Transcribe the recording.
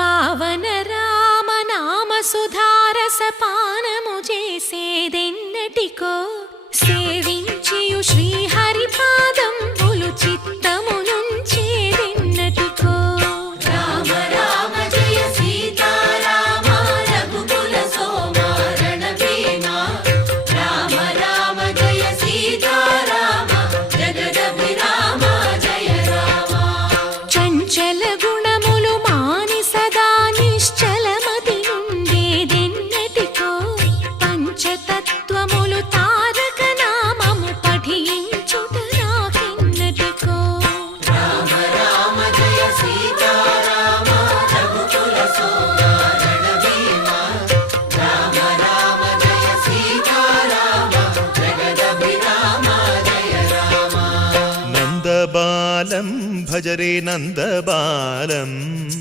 పావన రామనామ సుధారసపానము చేసేదెన్నటికో సేవించియు శ్రీహరి పాదంబులు చిత్తమునుంచేదెన్నటికో రామ రామ జయ సీతారామ రఘుకుల సోమ రణభీమ రామ రామ జయ సీతారామ జగదభిరామ జయ రామ చంచల గుణములు మాని సదా నిశ్చలమతి నుండేదెన్నటికో పంచతత్వములు తారక నామము పఠించుట నాకెన్నటికో రామ రామ జయ సీతారామ రఘుకుల సోమ రణభీమ రామ రామ జయ సీతారామ జగదభిరామ జయ రామ నందబాలం భజరే నందబాలం